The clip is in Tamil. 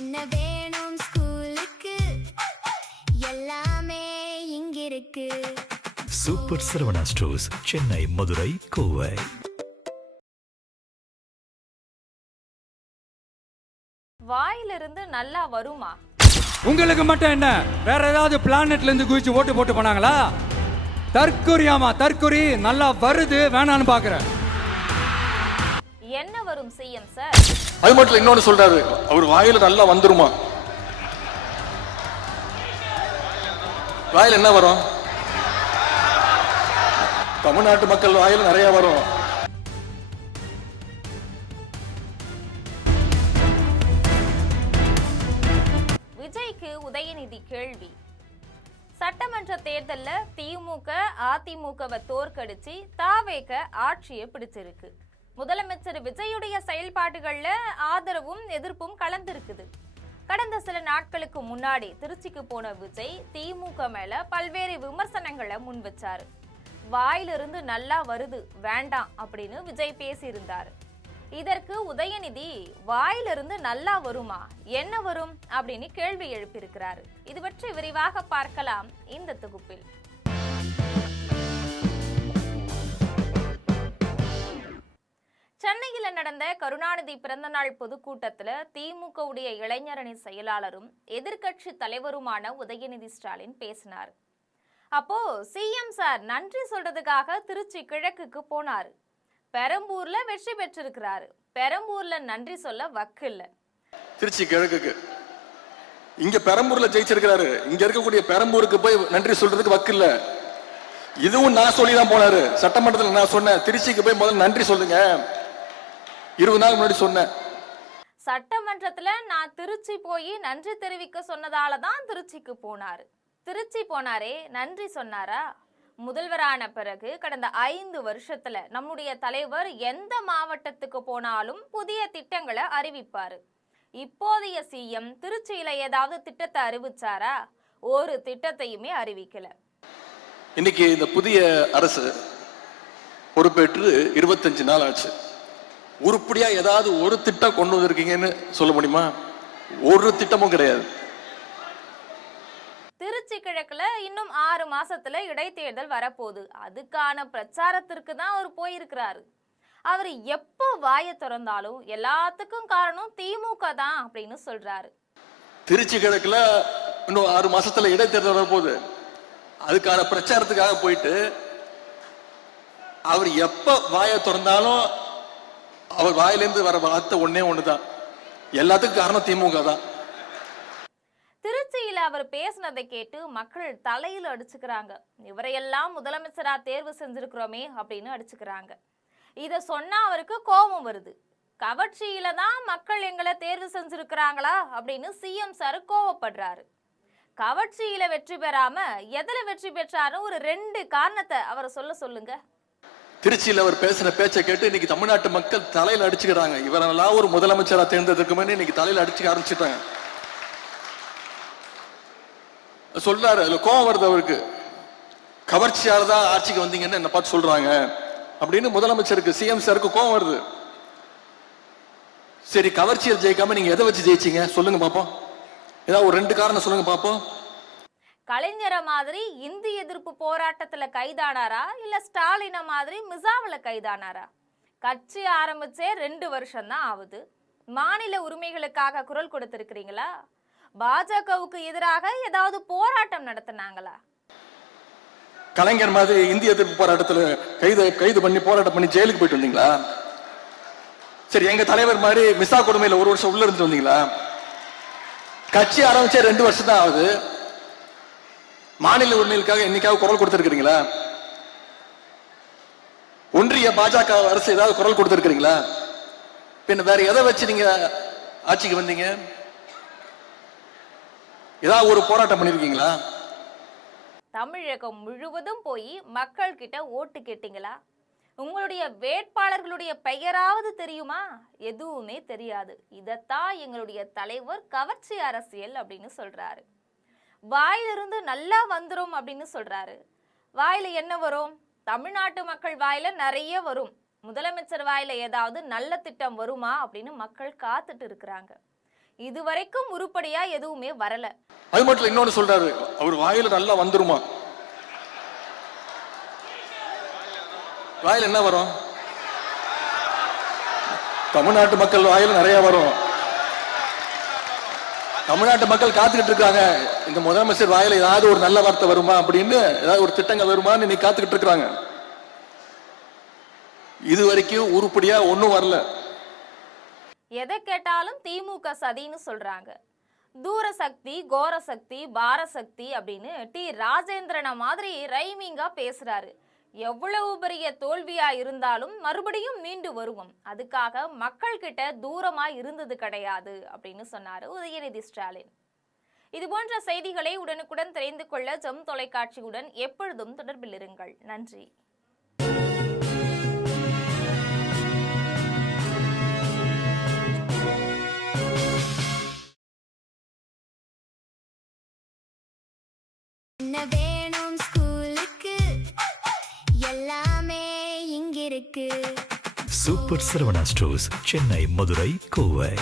என்ன வேணும் ஸ்கூலுக்கு எல்லாமே இங்கிருக்கு. Super Saravana stores, Chennai, Madurai, Kovai. வாயிலிருந்து நல்லா வருமா? உங்களுக்கு மட்டும் என்ன, வேற ஏதாவது பிளானட்ல இருந்து குதிச்சு ஓட்டு போட்டு போனாங்களா? தற்கொரியாமா, தற்கொரி நல்லா வருது, வேணான்னு பாக்குறேன். என்ன வரும் சிஎம் சார்? அது மட்டும் இன்னொன்னு சொல்றாரு, அவர் வாயில நல்லா வந்துருமா. வாயில என்ன வரும்? தமிழ்நாட்டு மக்கள் வாயில நிறைய வரும். விஜய்க்கு உதயநிதி கேள்வி. சட்டமன்ற தேர்தல்ல திமுக அதிமுகவை தோற்கடிச்சு தாவேக ஆட்சியை பிடிச்சிருக்கு. முதலமைச்சர் விஜயுடைய செயல்பாடுகள்ல ஆதரவும் எதிர்ப்பும் கலந்திருக்குது. கடந்த சில நாட்களுக்கு முன்னாடி திருச்சிக்கு போன விஜய் திமுக மேல பல்வேறு விமர்சனங்களை முன் வச்சாரு. வாயிலிருந்து நல்லா வருது, வேண்டாம் அப்படின்னு விஜய் பேசியிருந்தாரு. இதற்கு உதயநிதி வாயிலிருந்து நல்லா வருமா, என்ன வரும் அப்படின்னு கேள்வி எழுப்பியிருக்கிறாரு. இது பற்றி விரிவாக பார்க்கலாம் இந்த தொகுப்பில். சென்னையில நடந்த கருணாநிதி பிறந்தநாள் பொதுக்கூட்டத்துல திமுகவுடைய இளைஞரணி செயலாளரும் எதிர்கட்சி தலைவருமான உதயநிதி ஸ்டாலின் பேசினார். அப்போ சிஎம் சார் நன்றி சொல்றதுக்காக திருச்சி கிழக்குக்கு போனாரு. பெரம்பூர்ல வெற்றி பெற்றிருக்கிறாரு. பெரம்பூர்ல நன்றி சொல்ல வக்கு இல்ல. திருச்சி கிழக்குக்கு இங்க பெரம்பூர்ல ஜெயிச்சிருக்கிறாரு. இங்க இருக்கக்கூடிய பெரம்பூருக்கு போய் நன்றி சொல்றதுக்கு வக்கு இல்ல. இதுவும் நான் சொல்லிதான் போனாரு. சட்டமன்றத்தில் நான் சொன்னேன், திருச்சிக்கு போய் முதல்ல நன்றி சொல்லுங்க. 20 நாள் முன்னாடி சொன்னேன். சட்டமன்றத்துல நான் திருச்சி போய் நன்றி தெரிவிக்க சொன்னதாலதான் திருச்சிக்கு போனாரு. திருச்சி போனாரே, நன்றி சொன்னாரா? முதல்வரான பிறகு கடந்த 5 வருஷத்துல நம்முடைய தலைவர் எந்த மாவட்டத்துக்கு போனாலும் புதிய திட்டங்களை அறிவிப்பாரு. இப்போதைய சிஎம் திருச்சியில ஏதாவது திட்டத்தை அறிவிச்சாரா? ஒரு திட்டத்தையுமே அறிவிக்கல. இன்னைக்கு இந்த புதிய அரசு பொறுப்பேற்று 25 நாள் ஆச்சு. உருப்படியா ஏதாவது ஒரு திட்டம் கொண்டு வந்திருக்கீங்கன்னு சொல்ல முடியுமா? ஒரு திட்டமும் கிடையாது. திருச்சி கிழக்குல இன்னும் 6 மாசத்துல இடைத்தேர்தல் வரப்போகுது. அதுக்கான பிரச்சாரத்திற்கு தான் அவர் போயிருக்கிறாரு. அவர் எப்போ வாயை திறந்தாலும் எல்லாத்துக்கும் காரணம் திமுக தான் அப்படின்னு சொல்றாரு. திருச்சி கிழக்குல இன்னும் 6 மாசத்துல இடைத்தேர்தல் வரப்போகுது. அதுக்கான பிரச்சாரத்துக்காக போயிட்டு அவர் எப்ப வாயை திறந்தாலும் அவர் வாயிலிருந்து வர வார்த்தை ஒன்னே ஒண்ணுதான், எல்லாத்துக்கும் காரணம் திமுக தான். திருச்சியில அவர் பேசினதை கேட்டு மக்கள் தலையில அடிச்சுக்கிறாங்க. இவரையெல்லாம் முதலமைச்சரா தேர்வு செஞ்சிருக்கிறோமே அப்படின்னு அடிச்சுக்கிறாங்க. இத சொன்னா அவருக்கு கோபம் வருது. கவர்ச்சியில தான் மக்கள் எங்களை தேர்வு செஞ்சிருக்கிறாங்களா அப்படின்னு சிஎம் சார் கோவப்படுறாரு. கவர்ச்சியில வெற்றி பெறாம எதுல வெற்றி பெற்றாரு? ஒரு 2 காரணத்தை அவரை சொல்லுங்க. திருச்சியில அவர் பேசின பேச்சை கேட்டு இன்னைக்கு தமிழ்நாட்டு மக்கள் தலையில அடிச்சுக்கிறாங்க. இவரெல்லாம் ஒரு முதலமைச்சரா தேர்ந்தெடுக்குமே இன்னைக்கு தலையில அடிச்சுக்க ஆரம்பிச்சுட்டாங்க. சொல்றாரு, அதுல கோவம் வருது அவருக்கு. கவர்ச்சியால தான் ஆட்சிக்கு வந்தீங்கன்னு என்ன பார்த்து சொல்றாங்க அப்படின்னு முதலமைச்சருக்கு, சிஎம் சாருக்கு கோவம் வருது. சரி, கவர்ச்சியில் ஜெயிக்காம நீங்க எதை வச்சு ஜெயிச்சீங்க சொல்லுங்க பாப்போம். ஏதாவது ஒரு 2 காரணம் சொல்லுங்க பாப்போம். கலைஞர மாதிரி இந்தி எதிர்ப்பு போராட்டத்துல கைதானாரா, இல்ல ஸ்டாலின மாதிரி மிசாவுல கைதானாரா? கட்சி ஆரம்பிச்சே 2 வருஷம் தான் ஆகுது. மாநில உரிமைகளுக்காக குரல் கொடுத்திருக்கிறீங்களா? பாஜகவுக்கு எதிராக ஏதாவது போராட்டம் நடத்தினாங்களா? கலைஞர் மாதிரி இந்திய எதிர்ப்பு போராட்டத்துல கைது பண்ணி போராட்டம் பண்ணி ஜெயிலுக்கு போயிட்டு வந்தீங்களா? சரி, எங்க தலைவர் மாதிரி மிசா கொடுமையில 1 வருஷம் உள்ள இருந்து வந்தீங்களா? கட்சி ஆரம்பிச்சே 2 வருஷம் தான் ஆகுது. மாநில உரிமைகளுக்காக என்னைக்காவது குரல் கொடுத்திருக்கிறீங்களா? ஒன்றிய பாஜக அரசு ஏதாவது குரல் கொடுத்திருக்கிறீங்களா? பின்ன வேற எதை வச்சு நீங்க ஆட்சிக்கு வந்தீங்க? ஏதாவது ஒரு போராட்டம் பண்ணிருக்கீங்களா? தமிழகம் முழுவதும் போய் மக்கள் கிட்ட ஓட்டு கேட்டீங்களா? உங்களுடைய வேட்பாளர்களுடைய பெயராவது தெரியுமா? எதுவுமே தெரியாது. இதத்தான் எங்களுடைய தலைவர் கவர்ச்சி அரசியல் அப்படின்னு சொல்றாரு. வாயிலிருந்து நல்லா வந்துரும் அப்படின்னு சொல்றாரு. வாயில என்ன வரும்? தமிழ்நாட்டு மக்கள் வாயில நிறைய வரும். முதலமைச்சர் வாயில ஏதாவது நல்ல திட்டம் வருமா அப்படின்னு மக்கள் காத்துட்டு இருக்கிறாங்க. இதுவரைக்கும் உருப்படியா எதுவுமே வரல. அது மட்டும் இன்னொன்னு சொல்றாரு, அவர் வாயில நல்லா வந்துருமா. வாயில என்ன வரும்? தமிழ்நாட்டு மக்கள் வாயில நிறைய வரும். தமிழ்நாட்டு மக்கள் காத்துக்கிட்டு இருக்காங்க, இந்த முதலமைச்சர் வாயில ஏதாவது ஒரு நல்ல வார்த்தை வருமா அப்படின்னு, ஏதாவது ஒரு திட்டங்கள் வருமான்னு இன்னைக்கு காத்துக்கிட்டு இருக்காங்க. இது வரைக்கும் உருப்படியா ஒன்னும் வரல. எதை கேட்டாலும் திமுக சதின்னு சொல்றாங்க. தூர சக்தி, கோர சக்தி, பார சக்தி அப்படின்னு டி ராஜேந்திரன மாதிரி ரைமிங்கா பேசுறாரு. எவ்வளவு பெரிய தோல்வியா இருந்தாலும் மறுபடியும் மீண்டு வருவோம், அதுக்காக மக்கள் கிட்ட தூரமா இருந்தது கிடையாது அப்படின்னு சொன்னாரு உதயநிதி ஸ்டாலின். இது போன்ற செய்திகளை உடனுக்குடன் தெரிந்து கொள்ள ஜெம் தொலைக்காட்சியுடன் எப்பொழுதும் தொடர்பில் இருங்கள். நன்றி. என்ன வேணும் ஸ்கூலுக்கு, எல்லாமே இங்கிருக்கு. Super Saravana stores, Chennai, Madurai, Kovai.